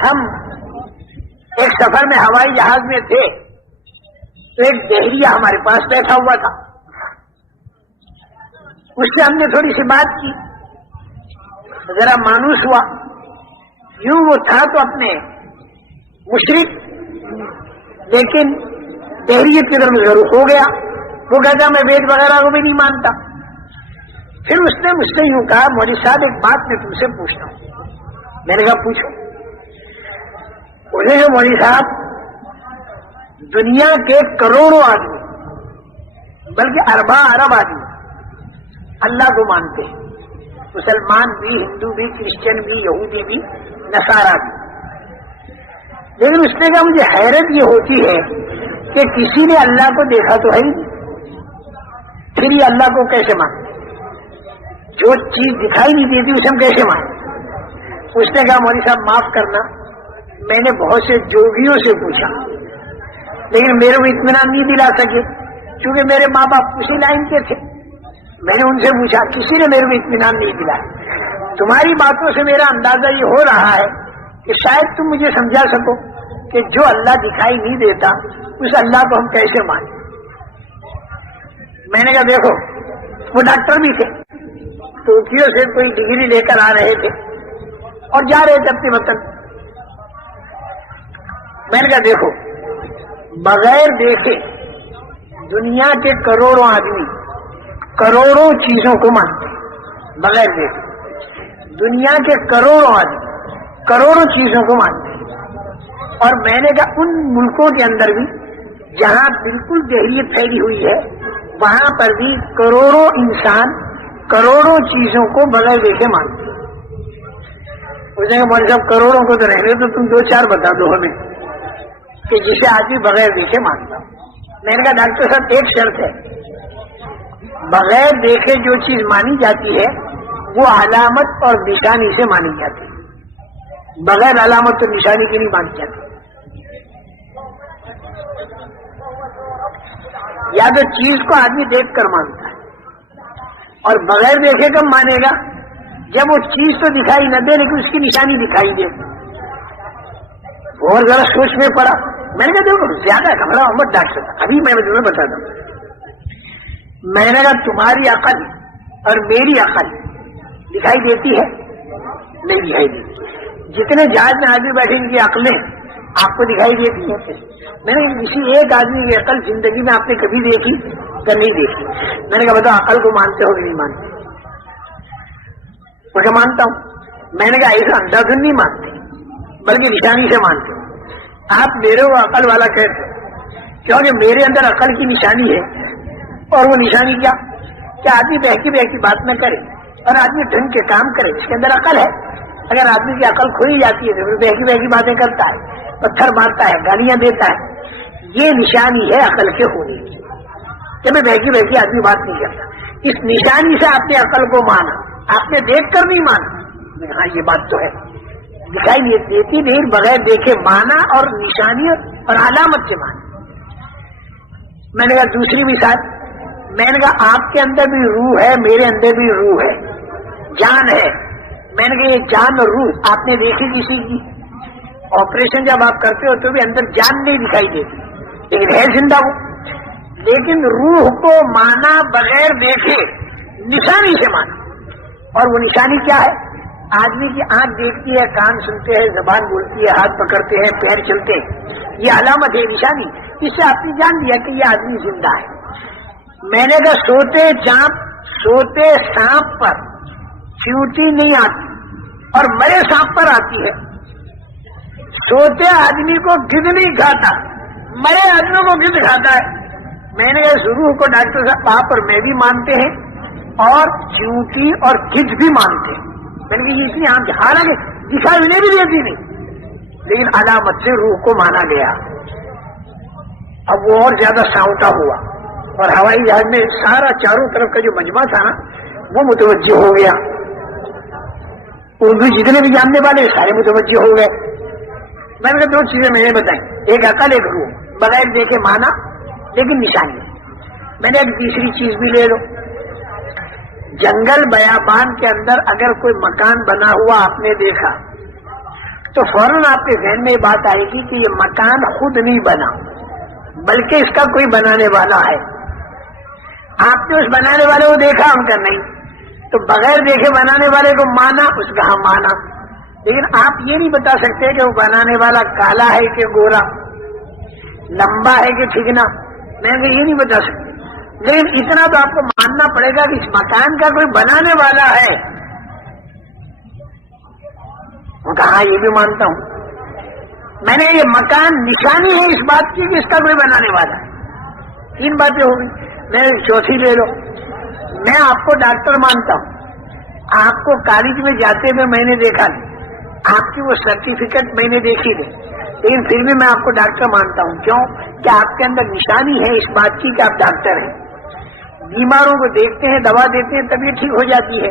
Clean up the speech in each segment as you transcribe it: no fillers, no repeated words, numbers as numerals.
ہم ایک سفر میں ہوائی جہاز میں تھے تو ایک بحریہ ہمارے پاس بیٹھا ہوا تھا. اس سے ہم نے تھوڑی سی بات کی, ذرا مانوس ہوا. یوں وہ تھا تو اپنے مشرک, لیکن بحریت کی طرف ضرور ہو گیا. وہ کہتا میں وید وغیرہ کو بھی نہیں مانتا. پھر اس نے مجھ سے یوں کہا مولوی صاحب ایک بات میں تم سے پوچھتا ہوں. میں نے کہا پوچھو. انہوں نے مولوی صاحب دنیا کے کروڑوں آدمی بلکہ ارباں ارب آدمی اللہ کو مانتے ہیں, مسلمان بھی, ہندو بھی, کرسچن بھی, یہودی بھی, نصارہ بھی. لیکن اس نے کہا مجھے حیرت یہ ہوتی ہے کہ کسی نے اللہ کو دیکھا تو ہے ہی نہیں, پھر یہ اللہ کو کیسے مانتے؟ جو چیز دکھائی نہیں دیتی اسے ہم کیسے مانتے؟ اس نے کہا مولوی صاحب معاف کرنا, میں نے بہت سے جوگیوں سے پوچھا لیکن میرے کو اطمینان نہیں دلا سکے, کیونکہ میرے ماں باپ اسی لائن کے تھے. میں نے ان سے پوچھا, کسی نے میرے کو اطمینان نہیں دلایا. تمہاری باتوں سے میرا اندازہ یہ ہو رہا ہے کہ شاید تم مجھے سمجھا سکو کہ جو اللہ دکھائی نہیں دیتا اس اللہ کو ہم کیسے مانیں. میں نے کہا دیکھو, وہ ڈاکٹر بھی تھے, ٹوکیو سے کوئی ڈگری لے کر آ رہے تھے اور جا رہے تھے اپنے وطن. میں نے کہا دیکھو, بغیر دیکھے دنیا کے کروڑوں آدمی کروڑوں چیزوں کو مانتے ہیں. بغیر دیکھے دنیا کے کروڑوں آدمی کروڑوں چیزوں کو مانتے ہیں. اور میں نے کہا ان ملکوں کے اندر بھی جہاں بالکل جہلیت پھیلی ہوئی ہے وہاں پر بھی کروڑوں انسان کروڑوں چیزوں کو بغیر دیکھے مانتے ہیں. اس نے کہا مولوی صاحب کروڑوں کو تو رہنے تو تم 2-4 بتا دو ہمیں کہ جسے آدمی بغیر دیکھے مانتا. میں نے کہا ڈاکٹر صاحب ایک شرط ہے, بغیر دیکھے جو چیز مانی جاتی ہے وہ علامت اور نشانی سے مانی جاتی ہے, بغیر علامت اور نشانی کی نہیں مانی جاتی. یا تو چیز کو آدمی دیکھ کر مانتا ہے, اور بغیر دیکھے کب مانے گا جب وہ چیز تو دکھائی نہ دے لیکن اس کی نشانی دکھائی دے. اور ذرا سوچ میں پڑا. میں نے کہا دیکھو زیادہ گھبراؤ مت ڈاکٹر صاحب, ابھی میں تمہیں بتا دوں. میں نے کہا تمہاری عقل اور میری عقل دکھائی دیتی ہے؟ نہیں دکھائی دیتی. جتنے جہاز میں آدمی بیٹھے ان کی عقلیں آپ کو دکھائی دیتی ہیں. میں نے کسی ایک آدمی کی عقل زندگی میں آپ نے کبھی دیکھی یا نہیں دیکھی؟ میں نے کہا بتاؤ عقل کو مانتے ہو کہ نہیں مانتے؟ میں کہا مانتا ہوں. میں نے کہا ایسا اندازن نہیں مانتے بلکہ نشانی سے مانتے. آپ میرے کو عقل والا کہتے کیونکہ میرے اندر عقل کی نشانی ہے. اور وہ نشانی کیا کہ آدمی بہکی بہکی بات نہ کرے اور آدمی ڈھنگ کے کام کرے, اس کے اندر عقل ہے. اگر آدمی کی عقل کھوئی جاتی ہے تو بہکی بہکی باتیں کرتا ہے, پتھر مارتا ہے, گالیاں دیتا ہے. یہ نشانی ہے عقل کے ہونے کی کہ میں بہکی بہکی آدمی بات نہیں کرتا. اس نشانی سے آپ نے عقل کو مانا, آپ نے دیکھ کر نہیں مانا. ہاں یہ بات تو ہے, دکھائی دیتی نہیں بغیر دیکھے مانا اور نشانی اور علامت سے مانا. میں نے کہا دوسری مثال, میں نے کہا آپ کے اندر بھی روح ہے, میرے اندر بھی روح ہے, جان ہے. میں نے کہا یہ جان اور روح آپ نے دیکھی کسی کی؟ آپریشن جب آپ کرتے ہو تو بھی اندر جان نہیں دکھائی دیتی لیکن ہے زندہ وہ. لیکن روح کو مانا بغیر دیکھے, نشانی سے مانا. اور وہ نشانی کیا ہے؟ آدمی کی آنکھ دیکھتی ہے, کان سنتے ہیں, زبان بولتی ہے, ہاتھ پکڑتے ہیں, پیر چلتے ہیں. یہ علامت ہے, نشانی. اس سے آپ نے جان لیا کہ یہ آدمی زندہ ہے. میں نے کہا سوتے سانپ پر چیونٹی نہیں آتی اور مرے سانپ پر آتی ہے. سوتے آدمی کو گدھ نہیں کھاتا, مرے آدمیوں کو گدھ کھاتا ہے. میں نے کہا روح کو ڈاکٹر صاحب آپ اور میں بھی مانتے ہیں اور چیونٹی اور گدھ بھی مانتے ہیں. میں نے کہا یہ اس لیے ہم حالانکہ دکھائی انہیں بھی دیتی نہیں لیکن علامت سے روح کو مانا گیا. اب وہ اور زیادہ ساؤٹا ہوا اور ہوائی جہاز میں سارا چاروں طرف کا جو مجمع تھا نا وہ متوجہ ہو گیا. اردو جتنے بھی جاننے والے سارے متوجہ ہو گئے. میں نے کہا 2 چیزیں میں نے بتائی, ایک عقل ایک روح, بغیر دیکھے مانا لیکن نشانی. میں نے ایک تیسری چیز بھی لے لو. جنگل بیابان کے اندر اگر کوئی مکان بنا ہوا آپ نے دیکھا تو فوراً آپ کے ذہن میں یہ بات آئے گی کہ یہ مکان خود نہیں بنا بلکہ اس کا کوئی بنانے والا ہے. آپ نے اس بنانے والے کو دیکھا، ہم کا نہیں، تو بغیر دیکھے بنانے والے کو مانا، اس کا ہم مانا. لیکن آپ یہ نہیں بتا سکتے کہ وہ بنانے والا کالا ہے کہ گورا، لمبا ہے کہ ٹھیکنا، میں یہ نہیں بتا سکتے. لیکن اتنا تو آپ کو ماننا پڑے گا کہ اس مکان کا کوئی بنانے والا ہے. وہ کہا یہ بھی مانتا ہوں. میں نے یہ مکان نشانی ہے اس بات کی کہ اس کا کوئی بنانے والا ہے. 3 باتیں ہو گئی. میں چوتھی لے لو، میں آپ کو ڈاکٹر مانتا ہوں. آپ کو کالج میں جاتے ہوئے میں نے دیکھا نہیں، آپ کی وہ سرٹیفکیٹ میں نے دیکھی نہیں، لیکن پھر بھی میں آپ کو ڈاکٹر مانتا ہوں. کیوں کہ آپ کے اندر نشانی ہے اس بات کی کہ آپ ڈاکٹر ہیں. بیماروں کو دیکھتے ہیں، دوا دیتے ہیں، طبیعت ٹھیک ہو جاتی ہے.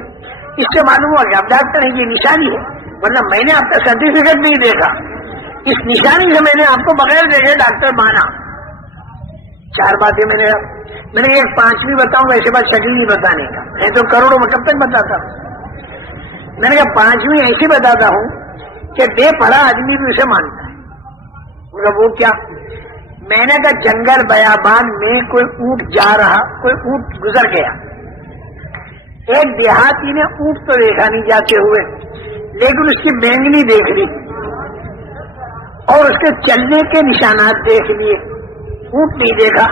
اس سے معلوم ہوا کہ آپ ڈاکٹر ہیں، یہ نشانی ہے. ورنہ میں نے آپ کا سرٹیفکیٹ نہیں دیکھا، اس نشانی سے میں نے آپ کو بغیر دیکھے ڈاکٹر مانا. 4 باتیں میں نے ایک 5ویں بتاؤں گا، ایسے بات 6ویں نہیں بتانے کا. میں تو کروڑوں میں کب تک بتاتا ہوں. میں نے کہا 5ویں ایسی بتاتا ہوں کہ بے پڑھا آدمی بھی اسے مانتا ہے. وہ کیا؟ میں نے کہا جنگل بیابان میں کوئی اونٹ جا رہا، کوئی اونٹ گزر گیا. ایک دیہاتی نے اونٹ تو دیکھا نہیں جاتے ہوئے، لیکن اس کی بینگنی دیکھ لی اور اس کے چلنے کے نشانات دیکھ لیے. اونٹ نہیں دیکھا.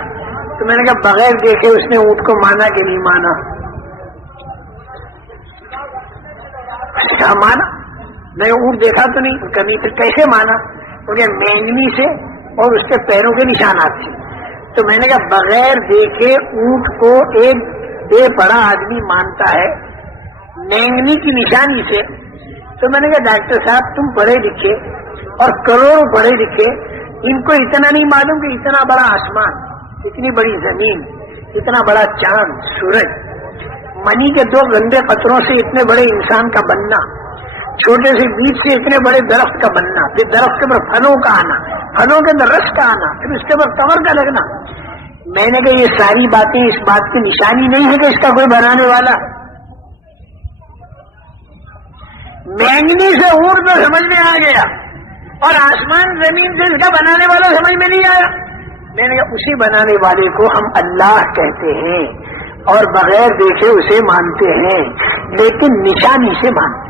تو میں نے کہا بغیر دیکھے اس نے اونٹ کو مانا کہ نہیں مانا؟ کیا مانا؟ میں اونٹ دیکھا تو نہیں، کبھی پھر کیسے مانا؟ کیونکہ مینگنی سے اور اس کے پیروں کے نشانات تھے. تو میں نے کہا بغیر دیکھے اونٹ کو ایک بے پڑھا آدمی مانتا ہے مینگنی کی نشانی سے. تو میں نے کہا ڈاکٹر صاحب تم پڑھے لکھے اور کروڑوں پڑھے لکھے، ان کو اتنا نہیں معلوم کہ اتنا بڑا آسمان، اتنی بڑی زمین، اتنا بڑا چاند، سورج، منی کے 2 گندے قطروں سے اتنے بڑے انسان کا بننا، چھوٹے سے بیج سے اتنے بڑے درخت کا بننا، پھر درخت کے اوپر پھلوں کا آنا، پھلوں کے اندر رس کا آنا، پھر اس کے اوپر کمر کا لگنا. میں نے کہا یہ ساری باتیں اس بات کی نشانی نہیں ہے کہ اس کا کوئی بنانے والا. مینگنی سے اونٹ تو سمجھ میں آ گیا اور آسمان زمین سے اس کا بنانے والا سمجھ میں نہیں آیا. میں نے کہا اسی بنانے والے کو ہم اللہ کہتے ہیں اور بغیر دیکھے اسے مانتے ہیں، لیکن نشانی سے مانتے ہیں.